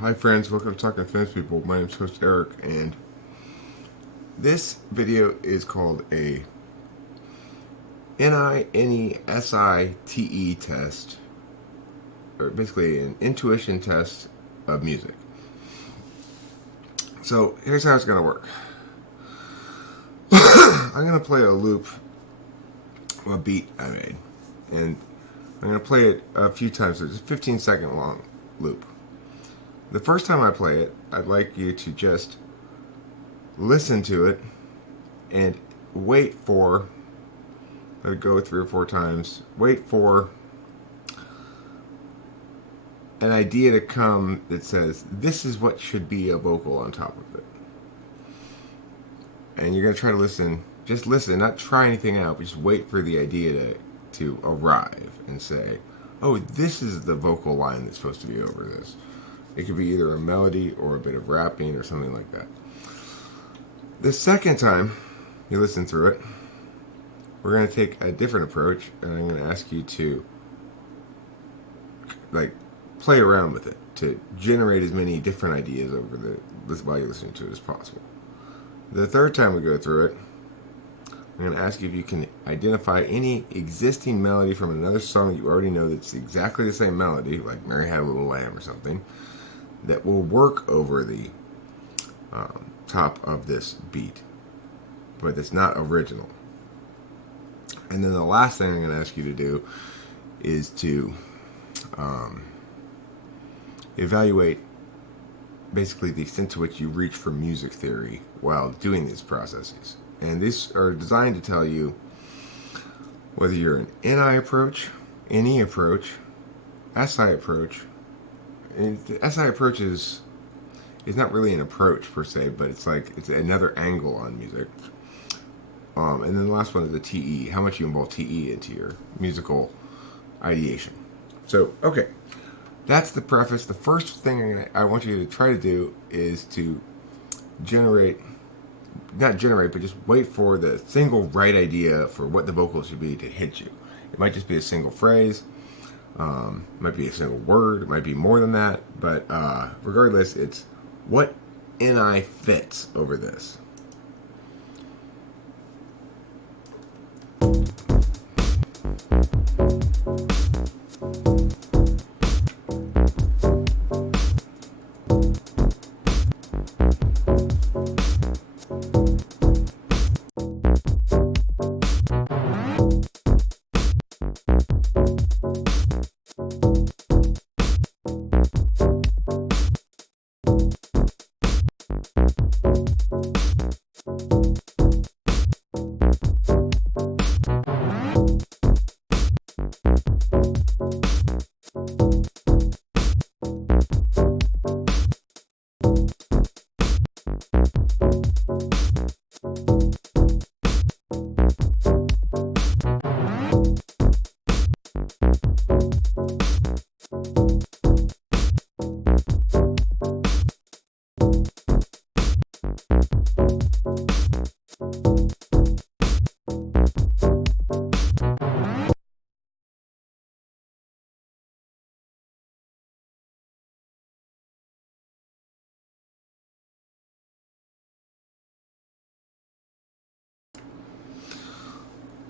Hi friends, welcome to Talking to Famous People. My name is host Eric, and this video is called a NINESITE test, or basically an intuition test of music. So here's how it's going to work. I'm going to play a loop of a beat I made, and I'm going to play it a few times. It's a 15-second long loop. The first time I play it, I'd like you to just listen to it and wait for, let it go 3 or 4 times, wait for an idea to come that says, this is what should be a vocal on top of it. And you're going to try to listen, just listen, not try anything out, but just wait for the idea to arrive and say, oh, this is the vocal line that's supposed to be over this. It could be either a melody or a bit of rapping or something like that. The second time you listen through it, we're going to take a different approach, and I'm going to ask you to play around with it to generate as many different ideas over while you're listening to it as possible. The third time we go through it, I'm going to ask you if you can identify any existing melody from another song that you already know that's exactly the same melody, like Mary Had a Little Lamb or something, that will work over the top of this beat, but it's not original. And then the last thing I'm going to ask you to do is to evaluate basically the extent to which you reach for music theory while doing these processes. And these are designed to tell you whether you're an NI approach, NE approach, SI approach. And the SI approach is not really an approach per se, but it's another angle on music. And then the last one is the TE, how much you involve TE into your musical ideation. So, okay, that's the preface. The first thing I want you to try to do is to not generate, but just wait for the single right idea for what the vocal should be to hit you. It might just be a single phrase. It might be a single word. It might be more than that. But regardless, it's what NI fits over this.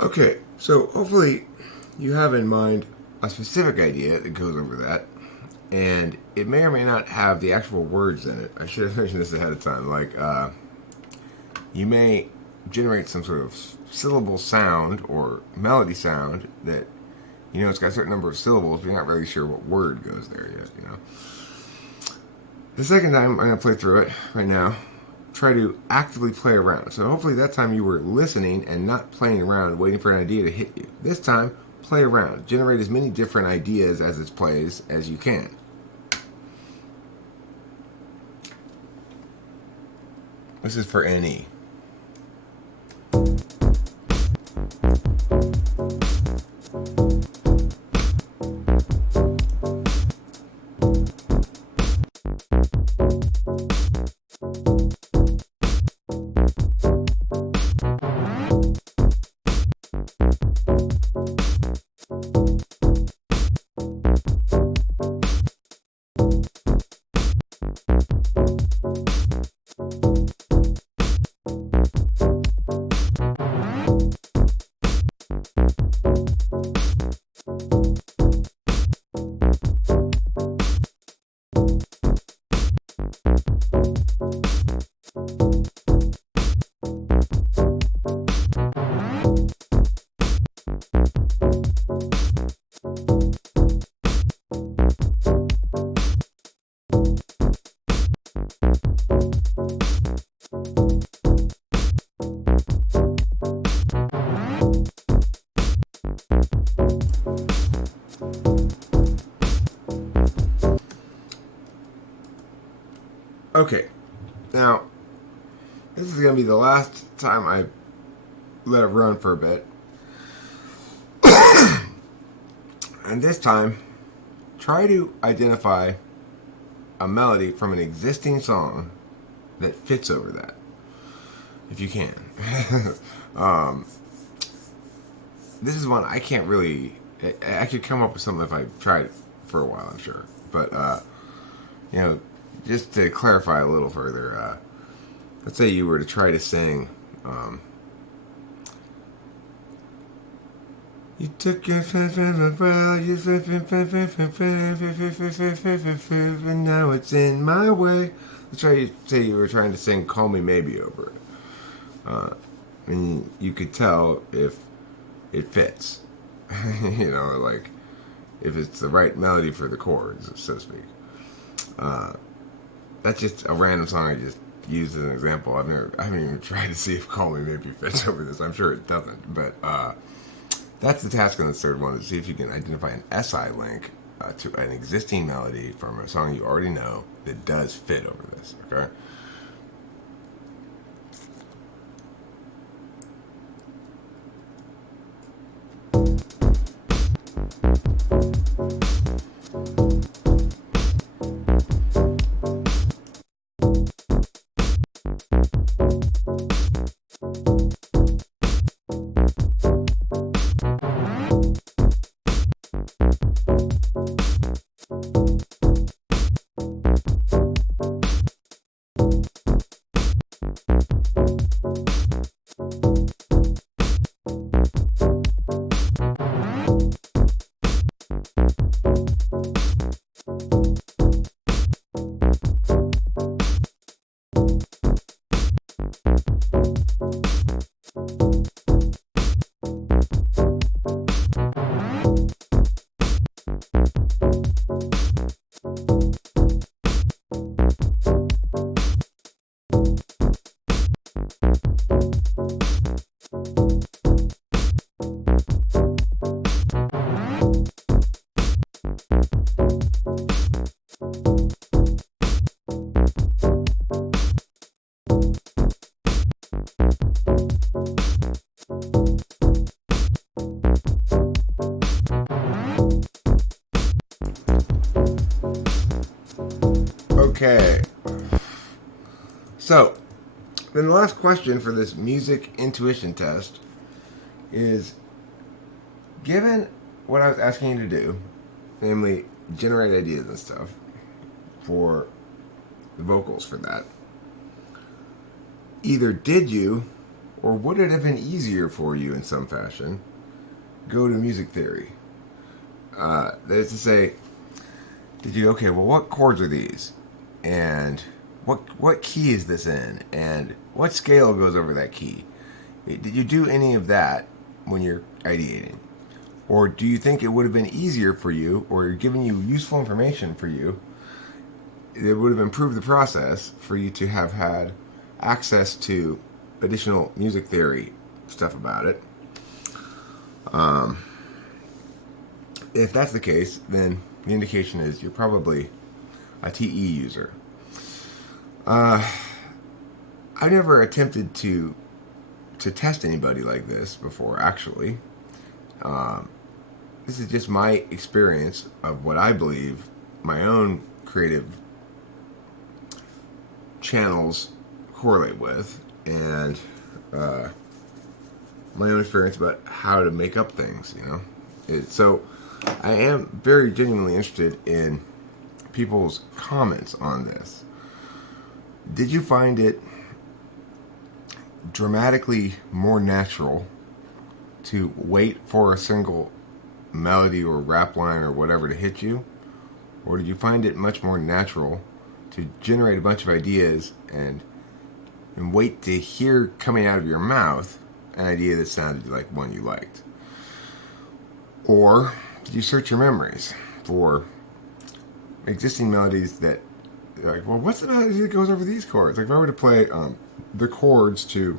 Okay, so hopefully you have in mind a specific idea that goes over that, and it may or may not have the actual words in it. I should have mentioned this ahead of time. You may generate some sort of syllable sound or melody sound that, it's got a certain number of syllables, but you're not really sure what word goes there yet, The second time, I'm going to play through it right now. Try to actively play around. So hopefully that time you were listening and not playing around waiting for an idea to hit you. This time, play around. Generate as many different ideas as it plays as you can. This is for NE. Okay, now this is going to be the last time I let it run for a bit. And this time, try to identify a melody from an existing song that fits over that, if you can. This is one I can't really. I could come up with something if I tried it for a while, I'm sure. But just to clarify a little further, let's say you were to try to sing. You took your and now it's in my way. Let's try to say you were trying to sing "Call Me Maybe" over it, and you could tell if it fits. Like if it's the right melody for the chords, so to speak. That's just a random song I just used as an example. I haven't even tried to see if "Call Me Maybe" fits over this. I'm sure it doesn't, but that's the task on the third one, to see if you can identify an SI link to an existing melody from a song you already know that does fit over this. Okay. Okay. So, then the last question for this music intuition test is, given what I was asking you to do, namely generate ideas and stuff for the vocals for that, either did you, or would it have been easier for you in some fashion, go to music theory? That is to say, did you, okay, well, what chords are these? And what key is this in? And what scale goes over that key? Did you do any of that when you're ideating? Or do you think it would have been easier for you, or given you useful information for you, it would have improved the process for you to have had access to additional music theory stuff about it? If that's the case, then the indication is you're probably a TE user. I never attempted to test anybody like this before, actually. This is just my experience of what I believe my own creative channels correlate with, and my own experience about how to make up things, So I am very genuinely interested in people's comments on this. Did you find it dramatically more natural to wait for a single melody or rap line or whatever to hit you? Or did you find it much more natural to generate a bunch of ideas and wait to hear coming out of your mouth an idea that sounded like one you liked? Or did you search your memories for existing melodies that, like, well, what's the melody that goes over these chords? Like, if I were to play the chords to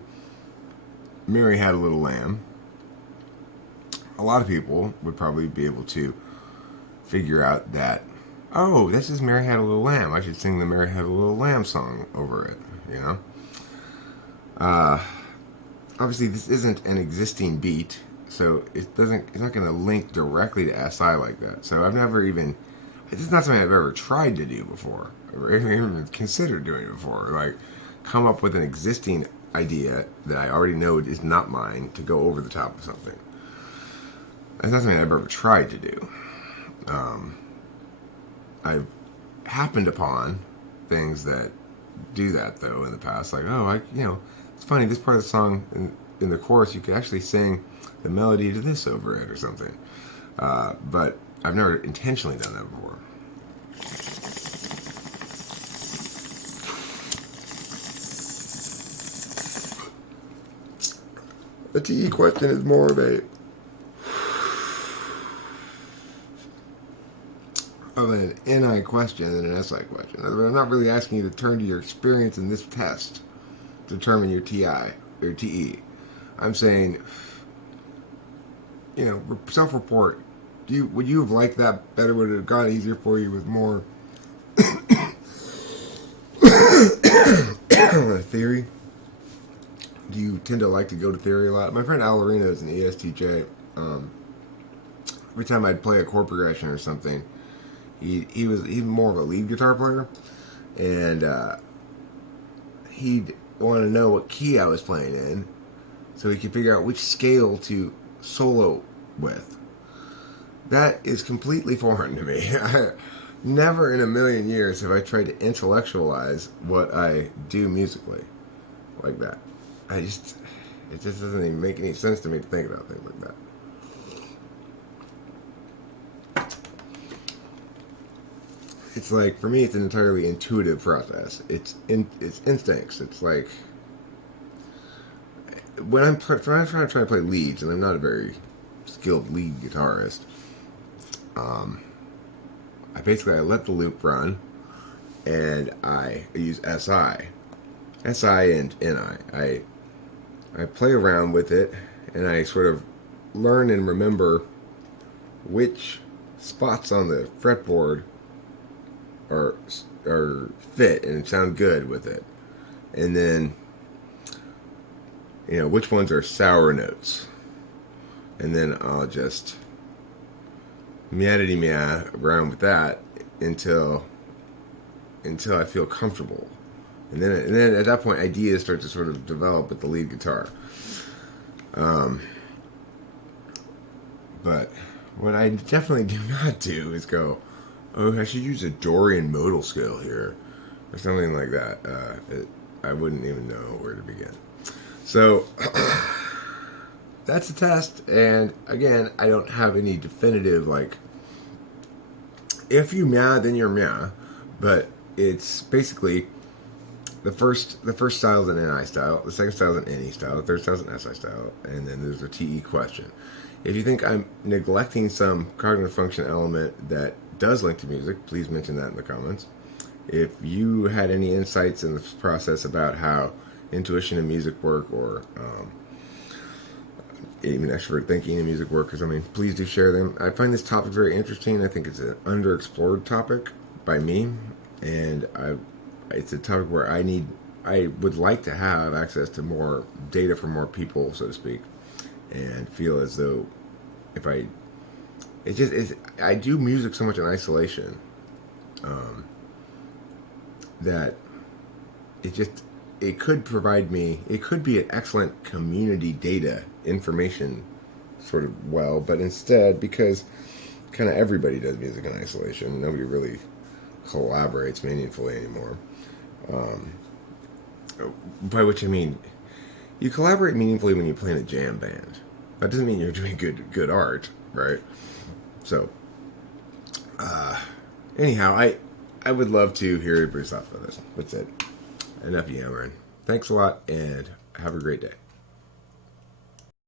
Mary Had a Little Lamb, a lot of people would probably be able to figure out that oh, this is Mary Had a Little Lamb. I should sing the Mary Had a Little Lamb song over it, you know? Obviously, this isn't an existing beat, so it's not going to link directly to SI like that. So I've never even, this is not something I've ever tried to do before, or even considered doing before. Like, come up with an existing idea that I already know is not mine to go over the top of something. That's not something I've ever tried to do. I've happened upon things that do that though in the past. Like, it's funny. This part of the song in the chorus, you could actually sing the melody to this over it or something. But I've never intentionally done that before. The TE question is more of an NI question than an SI question. I'm not really asking you to turn to your experience in this test to determine your TI or TE. I'm saying, self-report. Would you have liked that better? Would it have gone easier for you with more theory? Do you tend to like to go to theory a lot? My friend Al Arena is an ESTJ. Every time I'd play a chord progression or something, he's more of a lead guitar player, and he'd want to know what key I was playing in, so he could figure out which scale to solo with. That is completely foreign to me. Never in a million years have I tried to intellectualize what I do musically like that. It just doesn't even make any sense to me to think about things like that. It's like, for me, it's an entirely intuitive process. It's instincts. It's like, when I'm trying to play leads, and I'm not a very skilled lead guitarist, I let the loop run, and I use SI and NI. I play around with it, and I sort of learn and remember which spots on the fretboard are fit and sound good with it, and then which ones are sour notes, and then I'll just meow around with that until I feel comfortable. And then at that point, ideas start to sort of develop with the lead guitar. But what I definitely do not do is go, I should use a Dorian modal scale here, or something like that. I wouldn't even know where to begin. So that's the test. And again, I don't have any definitive, like, if you meow, then you're meow. But it's basically, the first style is an NI style, the second style is an NE style, the third style is an SI style, and then there's a TE question. If you think I'm neglecting some cognitive function element that does link to music, please mention that in the comments. If you had any insights in this process about how intuition and music work, or even extrovert thinking and music work or something, please do share them. I find this topic very interesting. I think it's an underexplored topic by me, and it's a topic where I would like to have access to more data from more people, so to speak, and feel as though I do music so much in isolation, that it could be an excellent community data information sort of well, but instead, because kind of everybody does music in isolation, nobody really collaborates meaningfully anymore. By which I mean, you collaborate meaningfully when you play in a jam band. That doesn't mean you're doing good art, right? So, anyhow, I would love to hear your thoughts about this. That's it. Enough yammering. Thanks a lot, and have a great day.